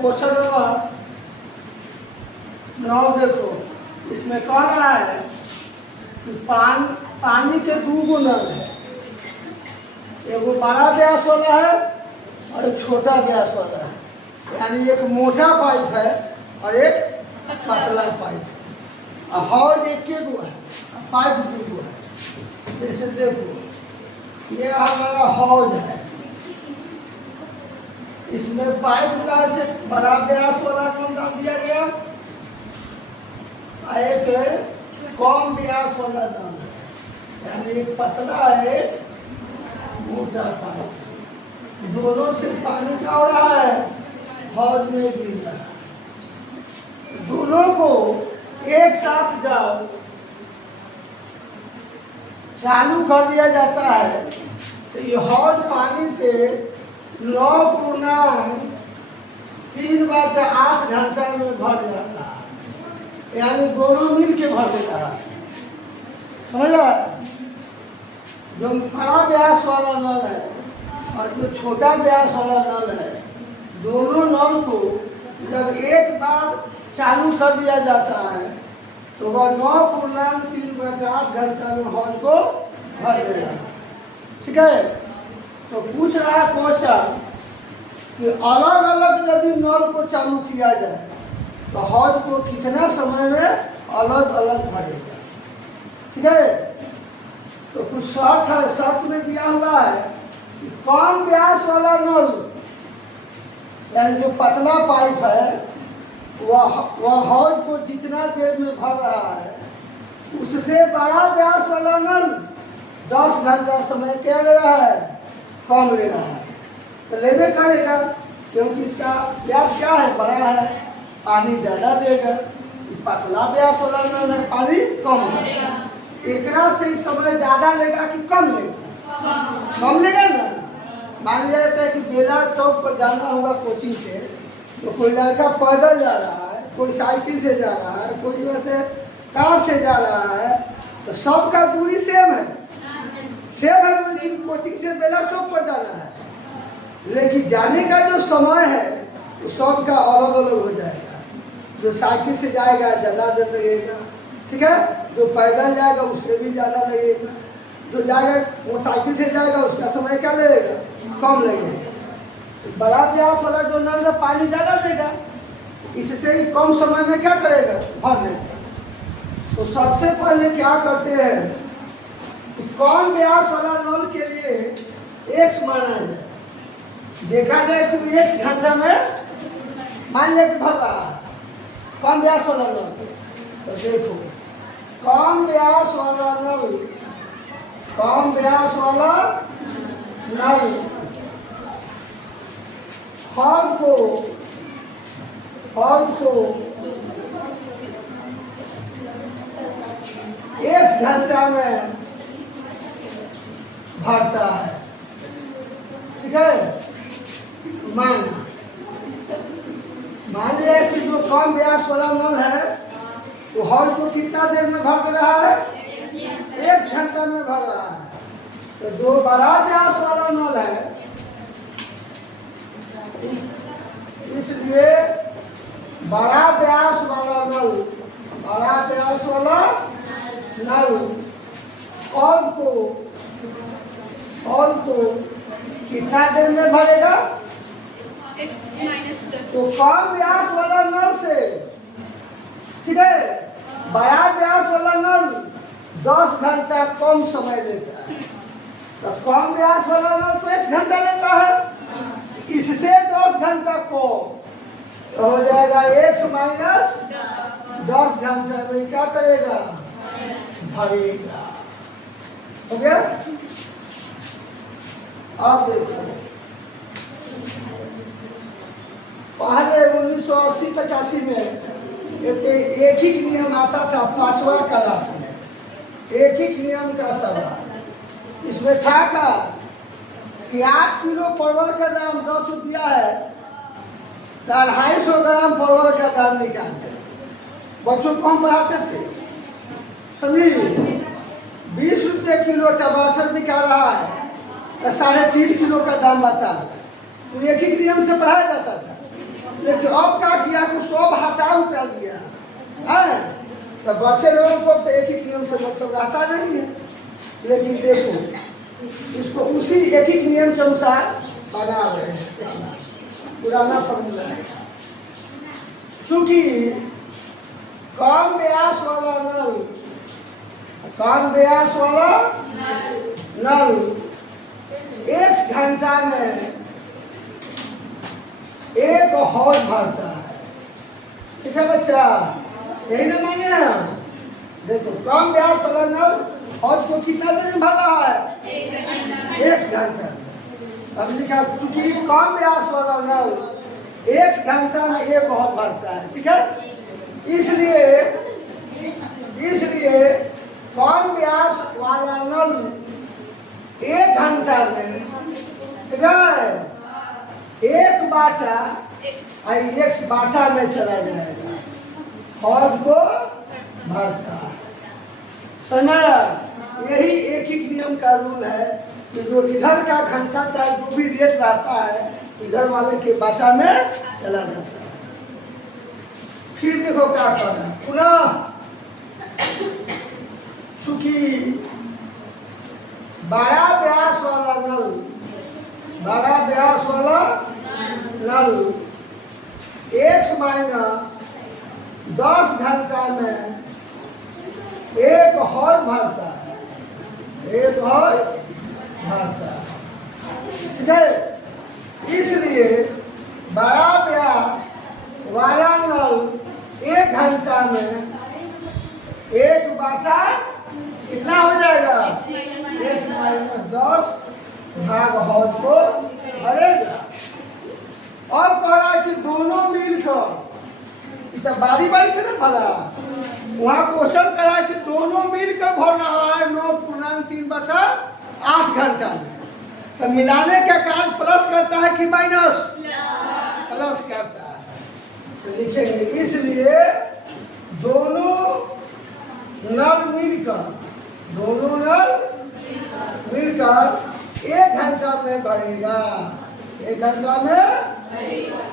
Question number 9 देखो, इसमें कह रहा है कि पानी के 2 गो नल है, एगो बड़ा व्यास वाला है और एक छोटा व्यास वाला है, यानी एक मोटा पाइप है और एक पतला पाइप है। और हौज एक के गो है, पाइप 2 गो है। जैसे देखो ये हमारा हौज है, इसमें पाइप का से बड़ा व्यास वाला कौन डाल दिया गया, एक कम व्यास वाला डाल, यानी एक पतला है मोटा पाइप, दोनों से पानी का हो रहा है, हौज में गिर रहा है। दोनों को एक साथ जब चालू कर दिया जाता है तो ये हौज पानी से 9.3/8 घंटा में भर जाता है, यानी दोनों मिल के भर देता है। समझा? जो बड़ा व्यास वाला नल है और जो छोटा व्यास वाला नल है, दोनों नल को जब एक बार चालू कर दिया जाता है तो वह 9.3/8 घंटा में हौज को भर देगा। ठीक है? तो पूछ रहा है क्वेश्चन कि अलग अलग यदि नल को चालू किया जाए तो हौज को कितना समय में अलग अलग भरेगा। ठीक है? तो कुछ शर्त है, शर्त में दिया हुआ है कि कम व्यास वाला नल, यानी जो पतला पाइप है, वह हौज को जितना देर में भर रहा है, उससे बड़ा व्यास वाला नल 10 घंटा समय क्या ले रहा है, कम ले रहा है। तो लेवे करेगा, क्योंकि इसका व्यास क्या है, बड़ा है, पानी ज़्यादा देगा। पतला व्यास वाला नल है, पानी कम लेगा। एकरा से समय ज़्यादा लेगा कि कम लेगा? कम लेगा ना। मान लिया जाता है कि बेला चौक पर जाना होगा कोचिंग से, तो कोई लड़का पैदल जा रहा है, कोई साइकिल से जा रहा है, कोई वैसे कार से जा रहा है, तो सबका दूरी सेम है, सेम है। कोचिंग से बेला चौक पर जाना है, लेकिन जाने का जो समय है वो सबका अलग अलग हो जाएगा। जो साइकिल से जाएगा ज़्यादा देर लगेगा, ठीक है, जो पैदल जाएगा उससे भी ज़्यादा लगेगा, जो जाएगा वो साइकिल से जाएगा उसका समय क्या लगेगा, कम लगेगा। बड़ा व्यास वाला जो नल है पानी ज़्यादा देगा, इससे ही कम समय में क्या करेगा, भर देगा। तो सबसे पहले क्या करते हैं कि कम व्यास वाला नल के लिए एक्स माना जाए, देखा जाए कि 1 घंटा में मान लिया कि भर रहा है कम व्यास वाला नल। तो देखो कम व्यास वाला नल, कम व्यास वाला नल हौज को 1 घंटा में भरता है। ठीक है? मान लिया कि जो कम व्यास वाला नल है वो हौज को कितना देर में भर दे रहा है, 1 घंटा में भर रहा है। तो जो बड़ा व्यास वाला नल है, इसलिए बड़ा व्यास वाला नल, बड़ा व्यास वाला नल हौज को कितना देर में भरेगा, तो कम व्यास वाला नल से, ठीक है, बड़ा व्यास वाला नल 10 घंटा कम समय लेता है। तो कम व्यास वाला नल तो 1 घंटा लेता है, इससे 10 घंटा को तो हो जाएगा 1 माइनस 10 घंटा में क्या करेगा, भरेगा। हो गया? अब देखो पहले 1980-85 में एक ही नियम आता था 5वां क्लास में, एक ही नियम का सवाल। इसमें था कि 8 किलो परवल का दाम 10 रुपया है, तो 250 ग्राम परवल का दाम निकालते। बच्चों को हम पढ़ाते थे, समझिए 20 रुपये किलो टमाटर बिका रहा है तो 3.5 किलो का दाम बता, तो एक ही नियम से पढ़ाया जाता था। लेकिन अब क्या किया कि सब हटाऊ कर दिया है। तो बच्चे लोगों को तो एक ही नियम से मतलब रहता नहीं है, लेकिन देखो इसको उसी एक ही नियम के अनुसार बना रहे हैं। पुराना फॉर्मूला है, चूंकि कम व्यास वाला नल, कम व्यास वाला नल 1 घंटा में 1 हौज भरता है। ठीक है बच्चा, यही ना माने हैं। देखो कम व्यास वाला नल हौज को कितना देर में भर रहा है? 1 घंटा। अब लिखा चूंकि कम व्यास वाला नल 1 घंटा में 1 हौज भरता है। ठीक है, इसलिए कम व्यास वाला नल 1 घंटा में 1 बाटा x बाटा में चला जाएगा, हौज को भरता है। समझ, यही एक ही नियम का रूल है कि जो इधर का घंटा चाहे जो भी रेट रहता है इधर वाले के बाटा में चला जाता है। फिर देखो क्या कर रहा है, पुनः चूंकि बड़ा व्यास वाला नल, बड़ा व्यास वाला नल x माइनस 10 घंटा में 1 हौज भरता है, 1 हौज भरता है। ठीक है, इसलिए बड़ा व्यास वाला नल 1 घंटा में 1 बाटा कितना हो जाएगा? 1 माइनस 10 भाग हौज को भरेगा। अब कह रहा है कि दोनों मिलकर, तो बारी बारी से ना भरा, वहाँ क्वेश्चन करा है कि दोनों मिलकर भर रहा है 9.3/8 घंटा में। तो मिलाने का कार्य प्लस करता है कि माइनस? प्लस करता है। तो लिखेंगे इसलिए दोनों नल मिलकर 1 घंटा में भरेगा, 1 घंटा में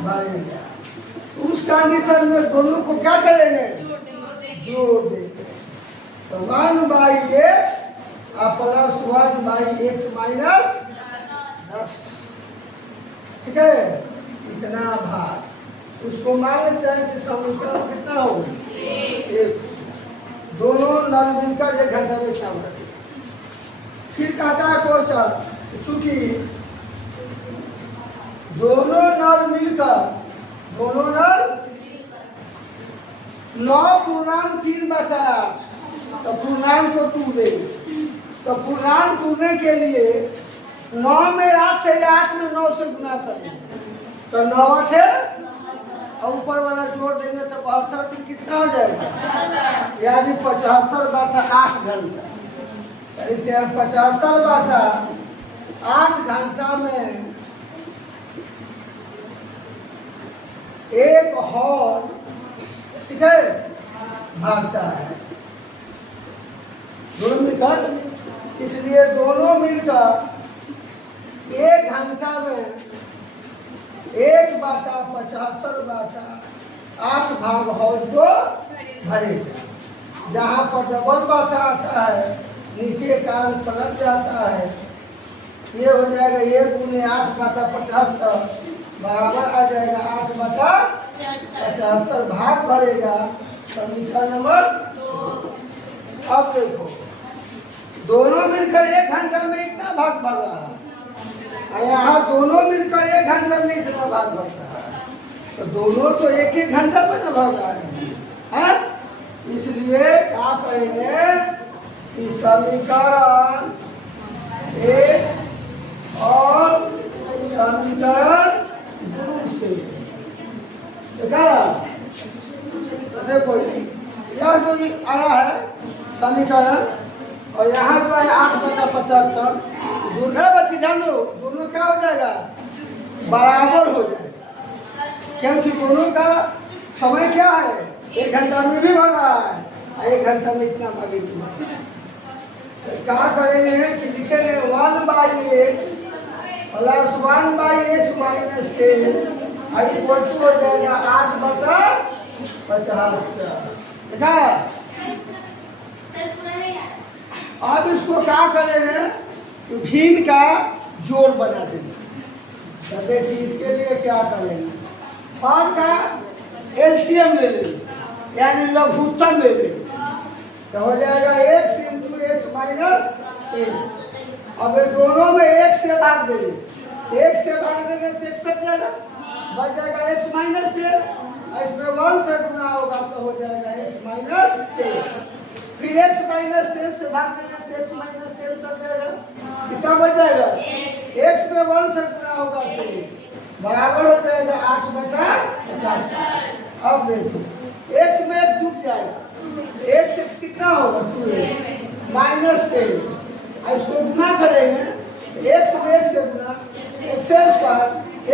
भरेगा। उस कंडीशन में दोनों को क्या करेंगे? जोड़ देंगे। तो 1/x प्लस 1/x माइनस 10। ठीक है, इतना भाग उसको मान लेते हैं कि समीकरण कितना होगा? 1। दोनों नल मिलकर 1 घंटा में क्या भरेगा। फिर कहता है क्वेश्चन, चूंकि दोनों नल 9.3/8, तो पूर्णांक को तू दे। तो पूर्णांक तूने के लिए 9 में 8 से 8 में 9 से गुना करेंगे, तो 9 से और ऊपर वाला जोड़ देंगे तो 72 फिर कितना हो जाएगा? यानी 75/8 घंटा। 75/8 घंटा में 1 हौज, ठीक है, भागता है दोनों मिलकर। इसलिए दोनों मिलकर 1 घंटा में 1/75/8 भाग हौज को भरेगा। जहाँ पर डबल बाटा आता है नीचे का अंक पलट जाता है, ये हो जाएगा 1 × 8/75 बराबर आ जाएगा 8/75 भाग भरेगा। समीकरण नंबर 2। अब देखो दोनों मिलकर 1 घंटा में इतना भाग भर रहा है, यहाँ दोनों मिलकर 1 घंटा में इतना भाग भर रहा है, तो दोनों तो 1-1 घंटा पर न भर रहा है। इसलिए क्या करेंगे कि समीकरण 1 और समीकरण 2 से देखो यह जो आया है समीकरण और यहाँ जो है 8/75 दोनों बच्चे ध्यान दो, दोनों क्या हो जाएगा? बराबर हो जाएगा, क्योंकि दोनों का समय क्या है? 1 घंटा में भी भर रहा है, 1 घंटा में इतना भागेगा। तो क्या करेंगे कि लिखेंगे 1/x plus 1/x minus 10 equal to हो जाएगा 8/75। देखा? अब इसको क्या करेंगे तो भिन्न का जोड़ बना देंगे। तो देखिए इसके लिए क्या करेंगे, हर का एलसीएम ले लेंगे यानी लघुत्तम ले लेंगे। तो हो जाएगा x × x - 1। अब ये दोनों में x से भाग देंगे, x से भाग देंगे तो x कट जाएगा, बच जाएगा x - 10। इसमें 1 से गुना होगा तो हो जाएगा x - 10। फिर x - 10 से भाग देंगे तो x - 10 कट जाएगा, कितना बच जाएगा, x में 1 से गुना होगा तो बराबर हो जाएगा 8/75। अब देखो x में 1 जुट जाएगा, x कितना होगा 2x -10। इसको गुना करेंगे, x में 1 से गुना x²,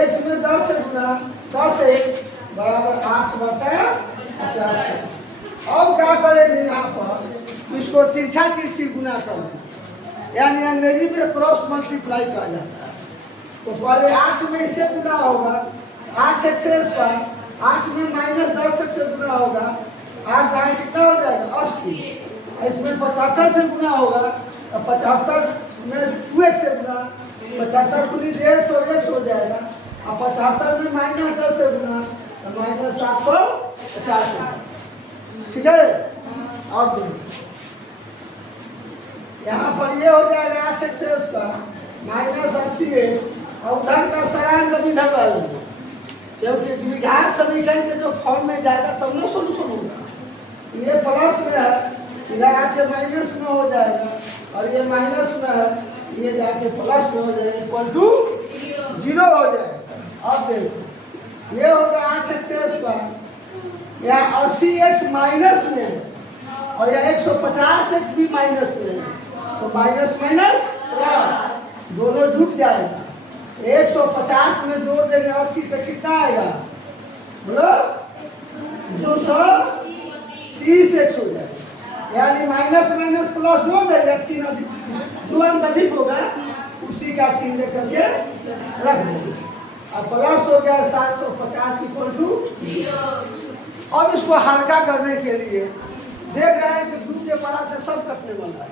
x में 10 से गुना 10x बराबर 8/50। अब क्या करेंगे यहाँ पर इसको तिरछा तिरछी गुना कर देंगे, यानी अंग्रेजी में क्रॉस मल्टीप्लाई कहा जाता है। तो पहले 8 में इससे गुना होगा 8x², 8 में -10x से गुना होगा, 8 दाएं कितना हो जाएगा 80। इसमें 75 से गुना होगा, 75 में 2x से गुना, 75 × 150 हो जाएगा, और 75 में -10 से गुना तो -750। ठीक है? अब यहाँ पर ये हो जाएगा 8x² -80 और उधर का सराहन कभी ढका लेंगे, क्योंकि द्विघात समीकरण के जो फॉर्म में जाएगा तब ना सोल्यूशन होगा। ये प्लस में है, इधर आके माइनस में हो जाएगा, और ये माइनस में है, ये जाके प्लस में हो जाएगा, इक्वल टू 0 हो जाएगा। अब देखो ये होगा 8x², यहाँ 80x माइनस में और यहाँ 150x भी माइनस में है, तो माइनस प्लस दोनों जुट जाएगा। 150 में जोड़ देंगे 80 तो कितना आएगा बोलो 230x हो जाएगा, यानी माइनस माइनस प्लस जोड़ देंगे, चिन्ह जो अंक अधिक होगा उसी का चिन्ह लेकर के रख देंगे। अब प्लस हो गया 750 इक्वल टू 0। अब इसको हल्का करने के लिए देख रहे हैं कि 2 के बड़ा से सब कटने वाला है,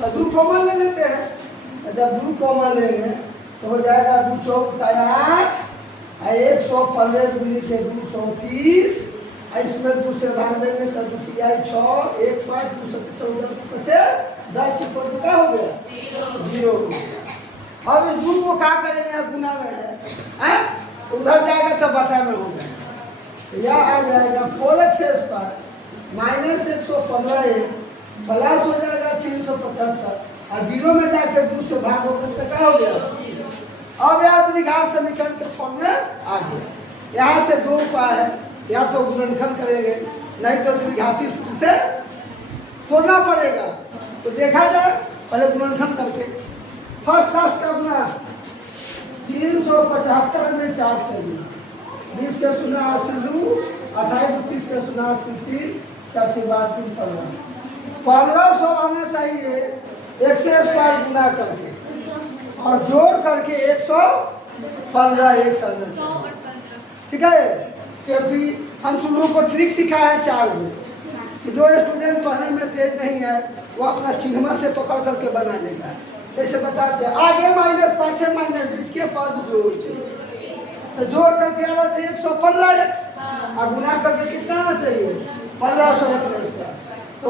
तो 2 कॉमन ले लेते हैं। जब 2 कॉमन लेंगे तो हो जाएगा 2 चौक 8, 115 दूनी के 230, इसमें 2 से भाग देंगे तो 2 6, 1 5 214 10 ऊपर क्या हो गया 0। अब इस 2 को क्या करेंगे, गुना में है उधर जाएगा तो बटा में हो जाएगा, यह आ जाएगा 4x² -115 प्लस हो जाएगा 375 और 0 में जाके 2 से भाग होकर तो क्या हो गया। अब यह द्विघात समीकरण के फॉर्म में आ गया। यहाँ से 2 उपाय है, या तो गुणनखंड करेंगे नहीं तो द्विघाती सूत्र से तोड़ना पड़ेगा। तो देखा जाए पहले गुणनखंड करके, फर्स्ट क्लास का गुना 375 में 4 से गुना, 20 के 0 80 2, 28 32 के 0 80 3, 60 बार 3 1500 आना चाहिए x² गुना करके और जोड़ करके 115 एक साल में। ठीक है, क्योंकि हम सब लोगों को ट्रिक सिखाया है 4 गो कि जो स्टूडेंट पढ़ने में तेज नहीं है वो अपना चिन्हवा से पकड़ करके बना लेगा। जैसे बताते हैं आगे माइनस पाछे माइनस इसके पद जोड़, तो जोड़ करके आना चाहिए 115x और गुना करके कितना आना चाहिए 1500x²।